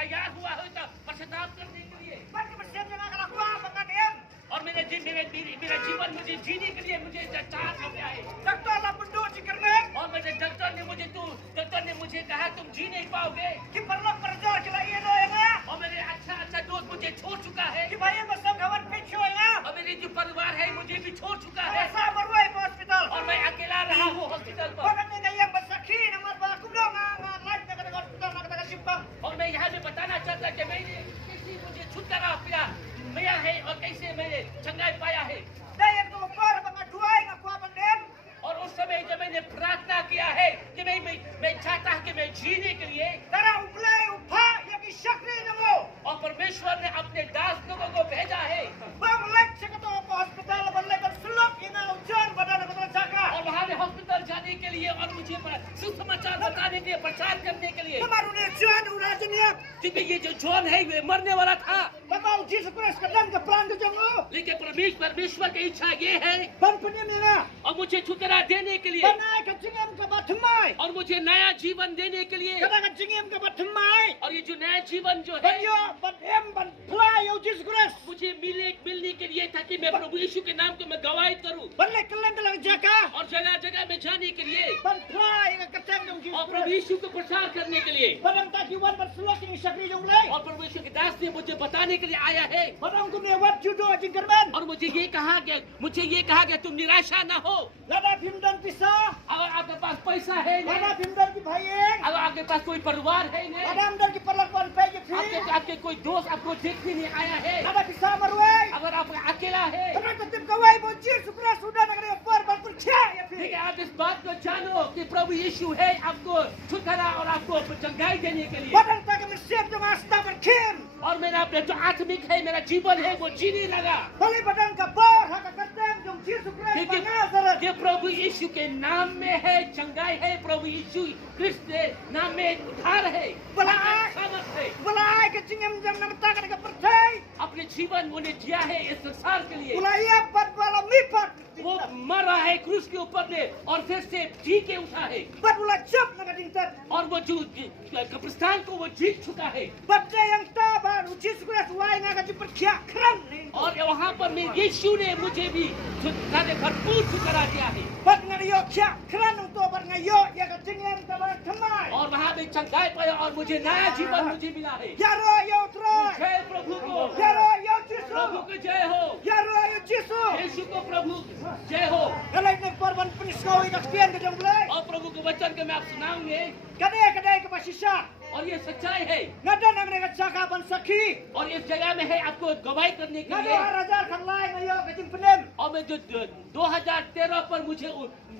तैयार हुआ हो तो पश्चाताप करने के लिए। Ba't ka bersiap na nakalakuha mga diyan? और मेरा जीवन मुझे जीने के लिए मुझे चाह समझ आए। Sakto na pundo si Carmen. और डॉक्टर ने मुझे कहा तुम जी नहीं पाओगे। Ki perlu kerja sila iya no nga. और मेरे अच्छा दोस्त मुझे छोड़ चुका है। Ki bayan masang kawan pitcho nga. और मेरे जो परिवार है मुझे भी छोड़ चुका है। Sa marway po hospital. और मैं अकेला रहा हूँ हॉस्पिटल पर। Bakit may gayang basaki naman ba kudo nga life na kada hospital na kada simpang. और मैं यहाँ पे बताना चाहता कि मैंने कैसे मुझे छुटकारा मिला है और कैसे मैंने चंगाई पाया है। Dayan ko para mga duay nga kuha man din. और उस समय जब मैंने प्रार्थना किया है कि मैं चाहता हूँ कि मैं जीने के लिए, Tara uglay upa yang isakri na mo. और परमेश्वर ने अपने दास लोगों को भेजा है। Bang like sa kato po hospital balay kan sulok ina ujan badan ko saka. और वहाँ में हॉस्पिटल जाने के लिए और मुझे सुसमाचार बताने के लिए, प्रचार करने के लिए। Kamaru ni ujan urajan niya. क्योंकि ये जो जॉन है वे मरने वाला था, Babaw Jesus Christ kadang ka plan ka jang mo. लेकिन परमेश्वर की इच्छा ये है Ban punya nga. और मुझे छुटकारा देने के लिए Banay ka jingam ka batumay. और मुझे नया जीवन देने के लिए। Kada ka jingam ka batumay. और ये जो नया जीवन जो है Banyo ban ban fly o Jesus Christ. मुझे मिलने के लिए ताकि मैं प्रभु यीशु के नाम को मैं गवाही करूं Balik kalang kalang jaka. और जगह जगह में जाने के लिए Ban fly ka katang ng Jesus और प्रभु Christ. यीशु को प्रचार करने के लिए। Badang takiwan ban sulok ni isakri jong lay. और प्रभु यीशु के दास ने मुझे बताने के लिए आया है Badang kumne wat judo jing Carmen. और मुझे ये कहा कि तुम निराशा ना हो। Lada bimdan pisa. अगर आपके पास पैसा है नहीं, Lada bimdan ki bhayeng. अगर आपके पास कोई परिवार है नहीं, Lada amdan ki perlakuan pay ki free. आपके कोई दोस्त आपको देखने नहीं आया है, Lada pisa marway. अगर आप अकेला है, Karena tetap kawai bo Jesus Christ sudah nak ada par ban percaya ya ठीक free. है, आप इस बात को जानो कि प्रभु यीशु है आपको छुटकारा और आपको चंगाई देने के लिए। Badang tak bersiap jong asta berkim. और मेरा अपना जो आत्मिक है, मेरा जीवन है वो जीने लगा। Balik badang ka bar haka katang jong Jesus Christ क्योंकि Nazaret. ये प्रभु यीशु के नाम में है चंगाई है, प्रभु यीशु क्रिस्त के नाम में उद्धार है, सामर्थ है। Bulai ke cingam jam nam tak ka percaya. अपने जीवन उन्हें दिया है इस संसार के लिए। Bulai apa bala mipat. वो मरा है क्रूस के ऊपर में और फिर से जी के उठा है Bat bulai cap nak dintat. और वो जो कब्रिस्तान को वो जीत चुका है। Bat yang tabar Jesus Christ wai nak ka percaya kram ni. और वहाँ पर में यीशु ने मुझे भी भरपूर छुटकारा दिया है। Bat ngariyo kya kram untuk bar ngayo ya ka cingam tabar thamai. और वहाँ में चंगाई पाया और मुझे नया जीवन मुझे मिला है। Ya ro yo try. जय प्रभु को, Ya ro yo प्रभु Jesus. को जय हो, Ya ro yo Jesus. यीशु को प्रभु जय हो। Kalay nang parban peniskaw inak tiyan ka jong bulai. और प्रभु के वचन के मैं आप सुनाऊंगे Kadai ka pasisya. और ये सच्चाई है Ngada nang nagatsaka ban sakhi. और इस जगह में है आपको गवाही करने के Ngada लिए। harajar kanlay ngayo ka jimpenem. और मैं जो 2013 पर मुझे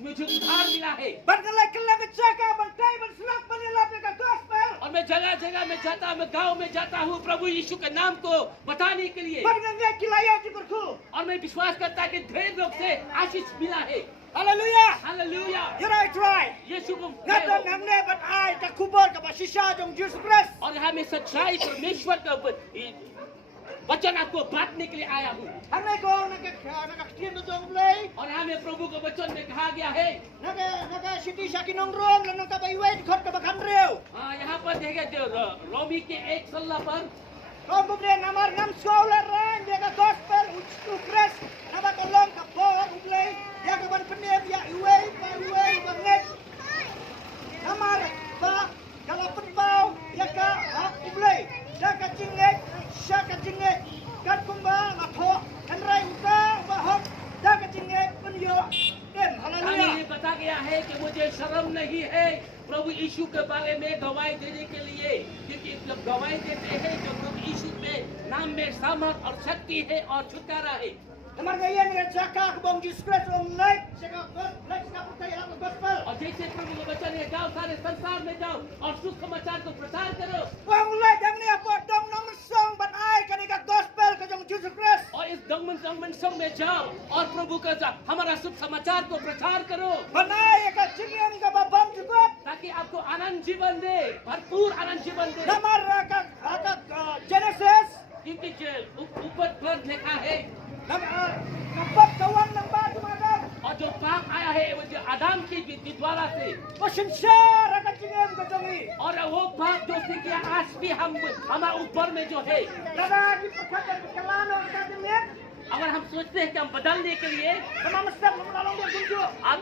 उद्धार मिला है Barkalay kalang nagatsaka ban tay ban sulak ban ilapi ka gospel. और मैं जगह जगह में जाता हूँ, मैं गाँव में जाता हूँ प्रभु यीशु के नाम को बताने के लिए। Barngangay kilayo jikurku. और मैं विश्वास करता कि ढेर लोग से आशीष मिला है। Hallelujah. Hallelujah, You're right, right. यीशु को जय Ngada हो। nang ne ban ay ka kubor ka pasisya jong Jesus Christ. और यहाँ में सच्चाई परमेश्वर का वचन आपको बांटने के लिए आया हूँ। Hanay ko nagakaktiyan na jong bulay. और यहाँ में प्रभु के वचन में कहा गया है, Naga siti sa kinongrong lanong kabayway di kot ka bakhanrew. हाँ यहाँ पर देखे जो रोमी के 1:16 पर Kung bubre namar ngam scholar ran dia ka gospel u Christ. Naba tolong ka po ublay. Ya ka ban penem ya iway banget. Namar ba kalapet bau ya ka ublay. Ya ka jingek, sya ka jingek. Kat kumba matho kanrai uta bahok. Ya ka jingek penyo. Dem हमें haleluya. ये बता गया है कि मुझे शर्म नहीं है प्रभु यीशु के बारे में गवाही देने के लिए, क्योंकि जब गवाही देते हैं जो प्रभु यीशु में नाम में सामर्थ और शक्ति है और छुटकारा है। Namar ngayon nga jaka ka bong Jesus Christ om like sa ka percaya ang gospel. और जैसे प्रभु का वचन है, जाओ सारे संसार में जाओ और सुसमाचार को प्रचार करो। Wang ulay dam ni apa dong nomor song ban ay kanika gospel ka jong Jesus Christ. और इस दंगमन संग में जाओ और प्रभु का हमारा शुभ समाचार को प्रचार करो Ban ay ka cingam ka babam jugot. ताकि आपको आनंद जीवन दे, भरपूर आनंद जीवन दे। Namar ka Genesis. क्योंकि ऊपर पर लिखा है Kapag kawan ng bago madam. और जो पाप आया है वो जो आदम के द्वारा से Pasinsya ka cingam ka dongi. और वो पाप जो से किया आज भी हम हमारे ऊपर में जो है, Nada di perkatan kelano kademnya. अगर हम सोचते हैं कि हम बदलने के लिए, Nama mesti menolong dia kunjung. अब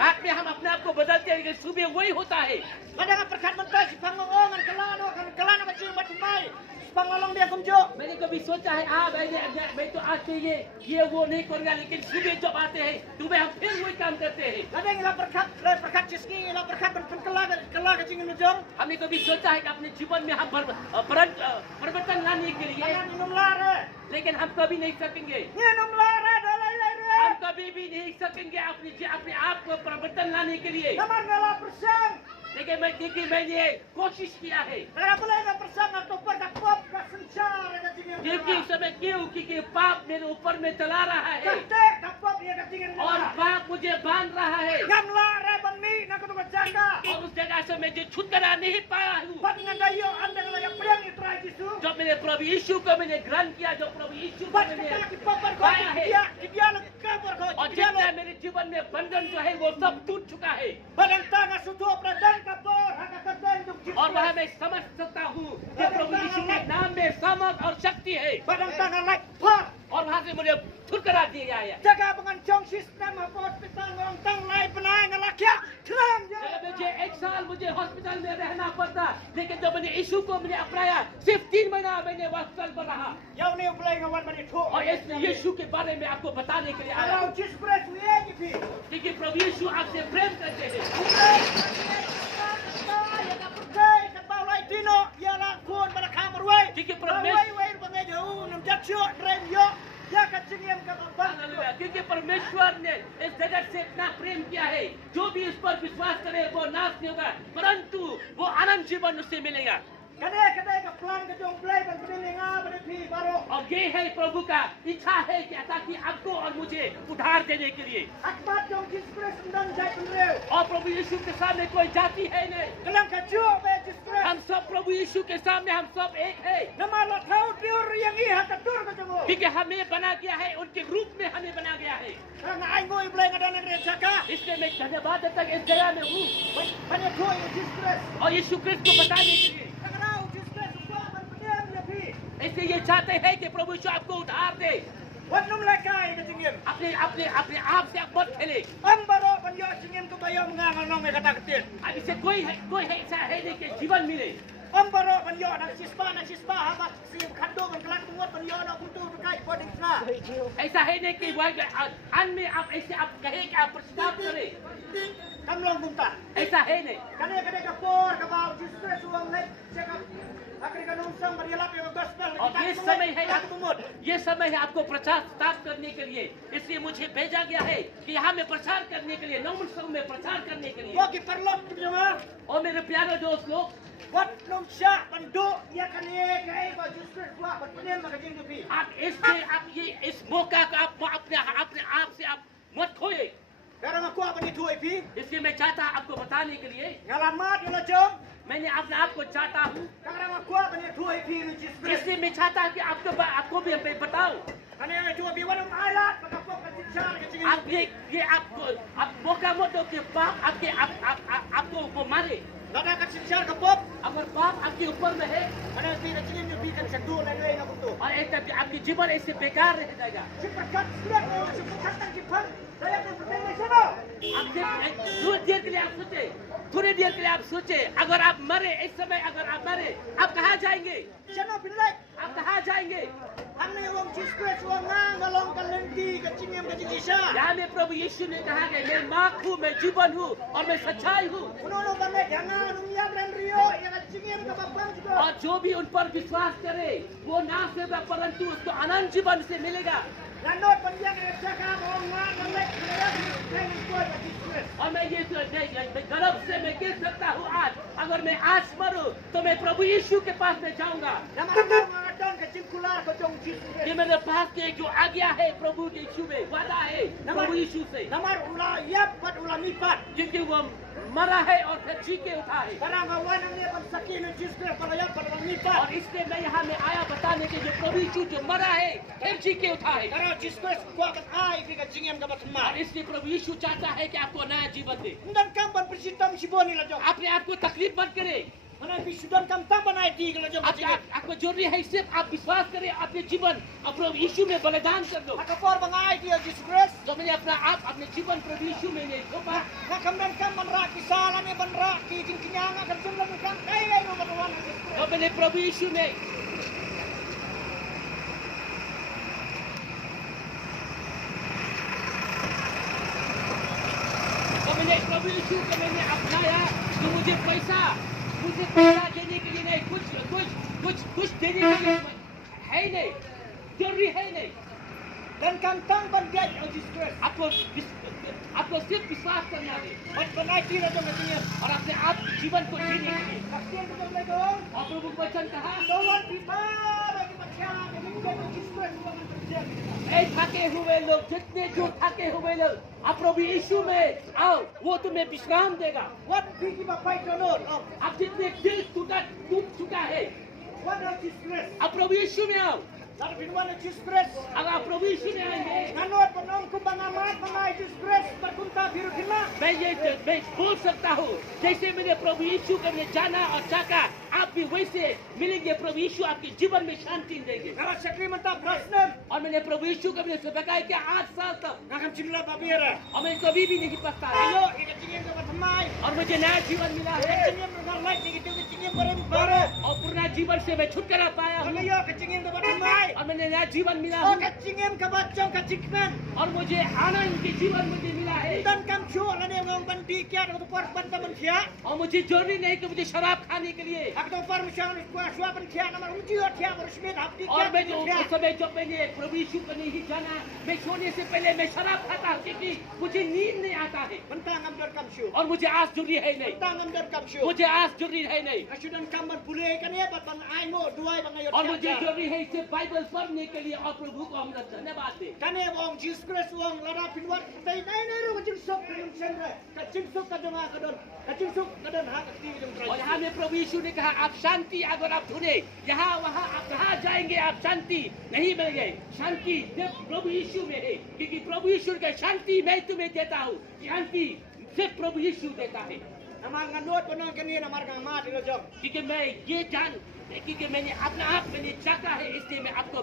रात में हम अपने आप को बदलते हैं, लेकिन सुबह वही होता है। Kadang perkat mentai si pangongan kelano macam batumai. Pangalong dia kunjung. मैंने कभी सोचा है मैं तो आज से ये वो नहीं करूँगा, लेकिन सुबह जब आते हैं सुबह हम फिर वही काम करते हैं। Kadang ila perkat ciski ila perkat kelak kecing kunjung. हमने कभी सोचा है कि अपने जीवन में हम परिवर्तन लाने के लिए, Kadang minum lara. लेकिन हम कभी नहीं सकेंगे। Minum lara dalai lara. हम कभी भी नहीं सकेंगे अपने आप को परिवर्तन लाने के लिए। Nama ngala persang. लेकिन मैंने कोशिश किया है, Kalau boleh ngala persang atau pop ka sencar kecing. क्योंकि उस समय क्योंकि पाप मेरे ऊपर में चला रहा है Kate kapop dia kecing. और पाप मुझे बांध रहा है, Ngam lara bani nak tu jaga. और उस जगह से मैं जो छुटकारा नहीं पाया हूँ। Pat ngandayo anda ngala yang priang itra Yesu. जब मैंने प्रभु यीशु को मैंने ग्रहण किया, जो प्रभु यीशु को Pat मैंने kita ki popar ko पाया है, dia nak kabar ko. और जितना मेरे जीवन में बंधन जो है वो सब टूट चुका है, Badang tanga sutu pradan kapor haka kadan juk और वह मैं समझ सकता हूँ कि प्रभु यीशु के नाम में सामर्थ और शक्ति है, Badang tanga like por. और वहाँ से मुझे छुटकारा दिया है। Jaga pengancong sistem apa hospital ngorong tang lai penai ngalakya. Terang je. मुझे 1 साल मुझे हॉस्पिटल में रहना पड़ता, लेकिन जब मैंने यीशु को मैंने अपनाया, सिर्फ 3 महीना मैंने हॉस्पिटल पर रहा। Yau ni ulai ngawan bani thu. और इस यीशु के बारे में आपको बताने के लिए आया Kalau हूँ, jis press ni ji pi. क्योंकि प्रभु यीशु आपसे प्रेम करते हैं। Ya ka percaya ka bau lai tino ya la kun pada kamar wai. क्योंकि Wai परमेश्वर wai bangai jauh nam jatyo rem yo. Ya ka cingiem ka bang. Hallelujah, क्योंकि परमेश्वर ने इस जगत से इतना प्रेम किया है, जो भी इस पर विश्वास करे वो नाश नहीं होगा, परंतु वो अनंत जीवन उससे मिलेगा। Kadai ka plan ka jong play ban pini nga bani pi baro. और ये है प्रभु का इच्छा है कि ताकि आपको और मुझे उधार देने के लिए। Akbat jong jis press undang jai penreu. और प्रभु यीशु के सामने कोई जाति है नहीं, Kelang ka jo be jis press. हम सब प्रभु यीशु के सामने हम सब एक है, Nama la thau diur yang i ha ka tur ka jongo. क्योंकि हमें बना गया है, उनके रूप में हमें bana गया है। Karena ai ngoi play ngadan ngre saka. इसलिए मैं धन्यवाद देता इस जगह में हूँ Bani thu jis press. और यीशु क्रिस्त को बताने के लिए। Karena jis press upah ban peniem ya pi. इसलिए ये चाहते हैं कि प्रभु यीशु आपको उधार दे, Wan num lakai ka cingiem. अपने आप से आप मत खेले। Ambaro ban yo cingiem ka bayo ngangal nong me kata ketir. अब इसे कोई है ऐसा है नहीं कि जीवन मिले। Ambaro ban yo nak sispa ha si khando ban kelan muat ban yo nak kuntu kai poding sa. ऐसा है नहीं कि अन्न में आप ऐसे आप कहे कि आप प्रस्ताव करें, Kamlong bunta. ऐसा है नहीं। Kadai ka por ka bau jis press uang lai cakap. Akhir ka nong sang bari lap yo gospel. और ये समय है tumut. ये समय है आपको प्रचार करने के लिए, इसलिए मुझे भेजा गया है कि यहाँ में प्रचार करने के लिए, नवमसों में प्रचार करने के लिए। Wo ki perlot jema. और मेरे प्यारे दोस्त लोग, Wat nong sya bandu ya kan ye kai ba jis press wa ban peniem ka jing tu pi. आप इस मौका का आप अपने आप से आप मत खोए। Karang aku apa ni tuai pi. इसलिए मैं चाहता आपको बताने के लिए, Ngalamat yo la jom. मैंने अपने आप को चाहता हूँ, Karang aku apa ni tuai pi ni jis press. इसलिए मैं चाहता हूँ कि आपको भी मैं बताऊँ। Kan ye tuai pi wan alat pakapok ka cicar ka jing. आप ये आप मौका मत दो कि पाप आपको वो मारे। Lada ka cicar ka pop. अगर पाप आपके ऊपर में है Mana pi ka jing ni pi kan satu na lai na kuntu. और एक तरफ आपकी जीवन ऐसे बेकार रह जाएगा। Cipat siap cipat kan cipat. Saya akan bertanya sana. आप थोड़ी देर के लिए आप सोचे, थोड़ी देर के लिए आप सोचे, अगर आप मरे इस समय, अगर आप मरे आप कहाँ जाएंगे? Sana pinlai. आप कहाँ जाएंगे? Hamne wong jis press wong ngalong ka lenti ka cingem ka jingisa. यहाँ में प्रभु यीशु ने कहा है, मैं मार्ग हूँ, मैं जीवन हूँ और मैं सच्चाई हूँ, Kuno bane jangan umyam dan rio ya ka cingem ka babang juga. और जो भी उन पर विश्वास करे वो नाश होगा, परंतु उसको अनंत जीवन से मिलेगा। Landot panjang ya caka wong ngalong lek ni kuat ka jis press. और मैं ये गर्व से मैं कह सकता हूँ, आज अगर मैं आज मरूं तो मैं प्रभु यीशु के पास में जाऊंगा। Nama ngadon ka cingkular ka jong jis press. ये मेरे पास के जो आज्ञा है प्रभु के यीशु में वादा है प्रभु यीशु से, Namar ula yap pat ula mipat. क्योंकि वो मरा है और फिर जी के उठा है। Karang awan ang niya pansaki ng Jesus Christ para yan para mangita. और इसलिए मैं यहाँ में आया बताने के जो प्रभु यीशु जो मरा है फिर जी के उठा है। Karang Jesus Christ kuha kat ay kaya jingem ka और batma. इसलिए प्रभु यीशु चाहता है कि आपको नया जीवन दे। Ndan kam ban persitam si boni la jong. अपने आप को तकलीफ मत करे। Mana bisudan kam tam ban ay di la jong jingem. आपको जरूरी है सिर्फ आप विश्वास करें अपने जीवन और प्रभु यीशु में बलिदान कर दो। Nakapor bang ay di Jesus Christ. तो मैंने अपना आप अपने जीवन प्रभु यीशु में नहीं थोपा। Nakamdan kam ban ra kisala ni ban ra ki jing kinyanga kan jumla ni kam kay no matuwan Jesus Christ. तो मैंने प्रभु यीशु में प्रभु यीशु को मैंने अपनाया। तो मुझे पैसा देने के लिए नहीं, कुछ देने के लिए है ही नहीं, जरूरी है ही नहीं। Dan kam tam ban dia Jesus Christ. आपको सिर्फ विश्वास करना है Ban ay di la jong jingem. और अपने आप जीवन को जीने के लिए। Kasih ko jong jong. और प्रभु को वचन कहा, Lawan kita bagi macam ni Jesus Christ bang terjadi. ऐ थके हुए लोग, जितने जो थके हुए लोग, आप प्रभु यीशु में आओ, वो तुम्हें विश्राम देगा। Wan pigi ba pai donor. आप जितने दिल टूट चुका है, Wan Jesus Christ. आप प्रभु यीशु में आओ। Lalu binuan Jesus Christ. अगर आप प्रभु यीशु में आएंगे, Nanood panong kubangamat mga Jesus Christ berkunta biru kina. मैं बोल सकता हूँ, जैसे मैंने प्रभु यीशु को मैंने जाना और चाहा, आप भी वैसे मिलेंगे। प्रभु यीशु आपके जीवन में शांति देंगे। Kalau sakri mata brasnem. और मैंने प्रभु यीशु को मैंने sebagaimana कि 8 साल तक Nakam cimla babira. और मैं कभी भी नहीं पछताया। Ayo ika cingin ka batamay. और मुझे नया जीवन मिला है Cingin ka light dikit dikit cingin bareng bare. और पुराना जीवन से मैं छुटकारा पाया हूँ Ayo ka cingin ka batamay. और मैंने नया जीवन मिला Oh हूँ ka cingin ka batjong ka cikman. और मुझे आनंद के जीवन मुझे मिला है। Dan kam chu lani ngong bandi kya ka par banda man kya. और मुझे जरूरी नहीं कि मुझे शराब खाने के लिए। Ak to par misang kwa shwa ban kya na mar uji or kya bersmet hapdi और मैं जो kya. उस समय जब मैंने प्रभु यीशु को नहीं जाना, मैं सोने से पहले मैं शराब खाता हूँ क्योंकि मुझे नींद नहीं आता है Bentang am dar kam shu. और मुझे आज जरूरी है नहीं, Bentang am dar kam shu. मुझे आज जरूरी है नहीं। Kasudan kam ban pulih kan ya bat ban ai no duai bang ayo. और मुझे जरूरी है इसे बाइबल पढ़ने के लिए और प्रभु को हम धन्यवाद दें। Kane wong Jesus Christ wong lara pinwat tay nay ro kacing sok kacing senre kacing sok kadon ha kadon kacing sok kadon ha kati jong और trai. यहाँ में प्रभु यीशु ने कहा, आप शांति अगर आप ढूंढे यहाँ वहाँ आप कहाँ जाएंगे, आप शांति नहीं मिल गए। शांति सिर्फ प्रभु यीशु में है, क्योंकि प्रभु यीशु का शांति मैं तुम्हें देता हूँ, शांति सिर्फ प्रभु यीशु देता है। Amang nganot panong kani namar kang mat ilo jong. क्योंकि मैं ये क्योंकि मैंने अपना आप मैंने चाहा है, इसलिए मैं आपको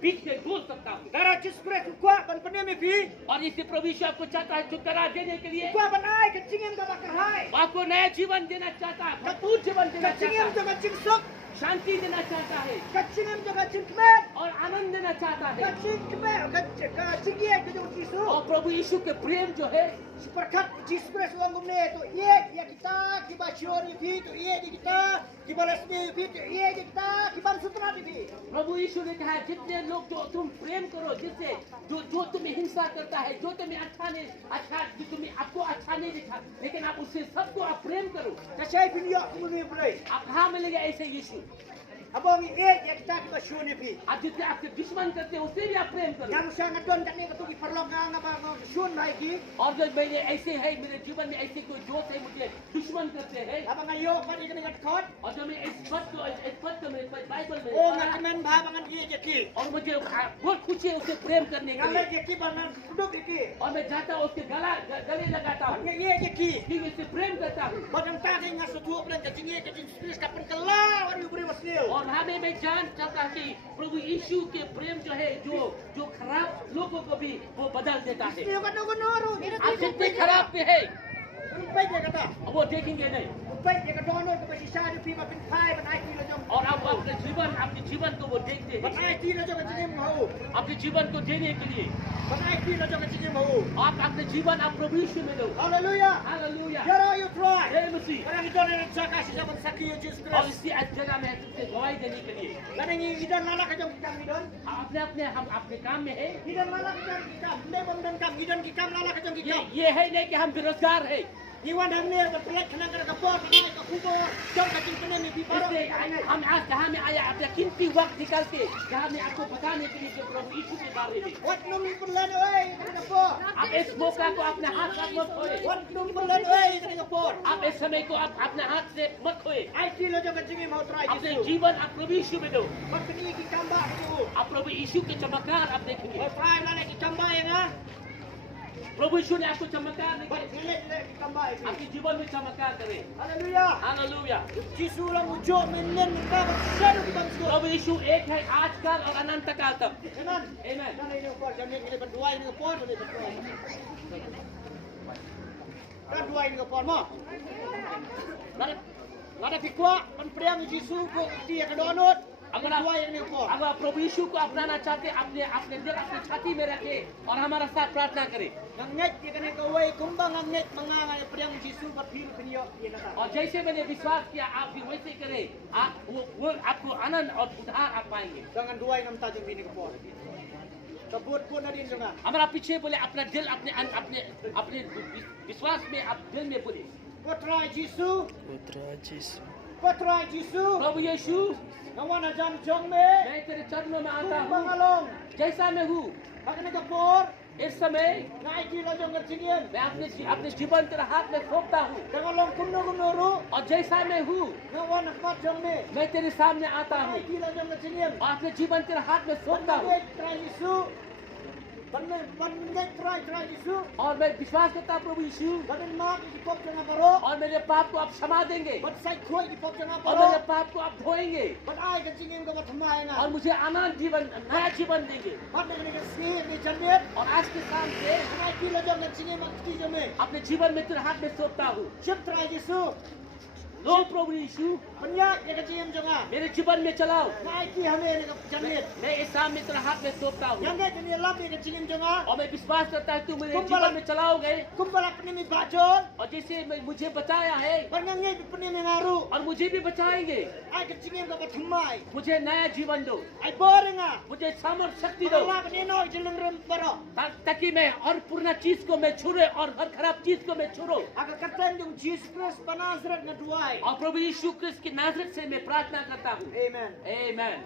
बीच में बोल सकता हूँ। Dara Jesus Christ kwa ban pene me pi. और इससे प्रभु यीशु आपको चाहता है छुटकारा देने के लिए, Kwa ban ai kacingin ka bakahai. आपको नया जीवन देना चाहता है, भरपूर जीवन देना चाहता Kacingin है, to kacing sok. शांति देना चाहता है Kacingin to kacing kmen. और आनंद देना चाहता है। Kacing kmen kacing ye ke jong Jesus. और प्रभु यीशु के प्रेम जो है, Seperkat Jesus Christ wong gumne to ye ya kita kibashor ye pi to ye di kita kibalas me pi to ye di kita kibam sutra di pi. प्रभु यीशु ने कहा, जितने लोग जो तुम प्रेम करो, जिससे जो तुम्हें हिंसा करता है, जो तुम्हें जो तुम्हें आपको अच्छा नहीं दिखा, लेकिन आप उससे सबको आप प्रेम करो। Kasay pinyo kumuni play. आप कहाँ मिलेगा ऐसे यीशु? Abang ye ya kita kibashor ye pi. आप जितने आपके दुश्मन करते हैं उससे भी आप प्रेम करो। Yang siya ngadon kani katugi parlog nga ba sun hai ki. और जब मैंने ऐसे है मेरे जीवन में ऐसे कोई दोस्त है मुझे दुश्मन करते हैं, Abang ayo kani kani ngadkot. और जब मैं इस पद को मेरे बाइबल में Oh पढ़ा, ngakmen ba bangan ye ye ki. और मुझे बहुत खुशी है उसे प्रेम करने के Yang लिए, ye ki banan kuduk ki. और मैं जाता हूँ उसके गले लगाता हूँ, Ye ki. फिर उससे प्रेम करता हूँ। Badan tadi ngasutu plan kacing ye kacing Christ kapan kala wan yu beri wasnil. और हमें मैं जान चाहता कि प्रभु यीशु के प्रेम जो है जो खराब लोगों को भी वो बदल देता है। Yo kanu konoru. आप जितने खराब पे है Umpay dia kata. वो देखेंगे नहीं, Umpay dia kadono ke basi sa di pi mapin phai ban ai ki lo jong. और आप आपके जीवन को वो देखते Ban हैं, ai ki lo jong kacing mau. आपके जीवन को देने के लिए Ban ai ki lo jong kacing mau. आप अपने जीवन आप प्रभु यीशु में दो। Hallelujah. Hallelujah, Jara you try. जय मसीह। Karang idon na sa kasi sa ban sakyo Jesus और Christ. इसी जगह में तुमसे गवाही देने के लिए Karang idon nala ka jong kitang idon. हम अपने काम में है। Idon nala ka jong kitang. Hindi mo dan kam idon ki kam nala ka jong kitang. ये है नहीं कि हम बेरोजगार है, Iwan hamil berpelat kena kena kapor naik ke kubur. Jom kacing kena ni bicara. इसलिए हम आज जहाँ में आया अपना कीमती वक्त निकाल के जहाँ में आपको बताने के लिए कि प्रभु यीशु के बारे में Wat num pelan oi kena kapor. आप इस मौका को अपने हाथ से मत खोए Wat num pelan oi kena kapor. आप इस समय को आप अपने हाथ से मत खोए Ai ti lo jom kacing mau try अपने Yesus. जीवन आप प्रभु यीशु में दो Wat kini ki tambah tu. आप प्रभु यीशु के चमत्कार आप देखेंगे Wat try lah ki tambah ya kan. प्रभु यीशु ने आपको चमत्कार Wat दिखाए ngelet ki tambah itu. आपके जीवन में चमत्कार करे Haleluya. Hallelujah Yesus lang ujo menen ka seru ki bangsu. प्रभु यीशु एक है आजकल और अनंत काल तक Amen. आमेन Nah ini kapor jam ni berdua ini kapor ni berdua. Dah dua ini kapor mo. Lada pikwa pan priang Yesus ko dia ke donut. अगर Dua ini kapor. अगर आप प्रभु यीशु को अपनाना चाहते अपने अपने दिल अपनी छाती में रखे और हमारा साथ प्रार्थना करें Nganget dia kena kawai kumbang nganget mangangan priang Yesus berpil kenyo dia nak. और जैसे मैंने विश्वास किया आप भी वैसे करें आप वो आपको आनंद और उद्धार आप पाएंगे Jangan dua yang tajam ini kapor. Sebut pun ada ini jangan. हमारा पीछे बोले अपना दिल अपने अपने अपने विश्वास में आप दिल में बोले Putra Yesus, Putra Yesus. Putra Yesus. प्रभु यीशु Kawan ajam jong me. मैं तेरे चरणों में आता हूँ Bangalong. जैसा मैं हूँ Hakana kapor. इस समय Ngai ki lo jong kerjingin. मैं अपने जीवन तेरे हाथ में सौंपता हूँ Bangalong kumno kumnoru. और जैसा मैं हूँ Kawan akmat jong me. मैं तेरे सामने आता हूँ Ngai ki lo jong kerjingin. और अपने जीवन तेरे हाथ में सौंपता हूँ Putra Yesus. Bandai try Yesus. और मैं विश्वास करता हूँ प्रभु यीशु Bandai mak ki pop jangan paro. और मेरे पाप को आप क्षमा देंगे Bad sai khoi ki pop jangan और मेरे paro. पाप को आप धोएंगे Bad ai kerjingin ko bathamai na. और मुझे आनंद जीवन नया जीवन देंगे Bad ni ke sihir ni jannat. और आज के शाम से Ngai ki lo jong kerjingin mak ki jong me. अपने जीवन में तेरे हाथ में सौंपता हूँ Putra Yesus. लो प्रभु यीशु Banyak dia kerjingin jangan. मेरे जीवन में चलाओ Ngai ki hame ni jannat. मैं इस शाम में तेरे हाथ में सौंपता हूँ Yang ni lap ni kerjingin jangan. और मैं विश्वास करता हूँ तू मेरे जीवन में चलाओगे Kumpal apni mi bajol. और जैसे मुझे बचाया है Bangangai pni mi ngaru. और मुझे भी बचाएंगे Ai kerjingin ko bathamai. मुझे नया जीवन दो Ai boring ah. मुझे सामर्थ शक्ति दो Allah ni no jeleng rem baro. ताकि मैं हर पूर्ण चीज को मैं छुड़े और हर खराब चीज को मैं छुड़ो Aga katan yung Jesus Christ Nazareth na duai. और प्रभु यीशु क्रिस्त की नाजरत से मैं प्रार्थना करता हूँ Amen. आमेन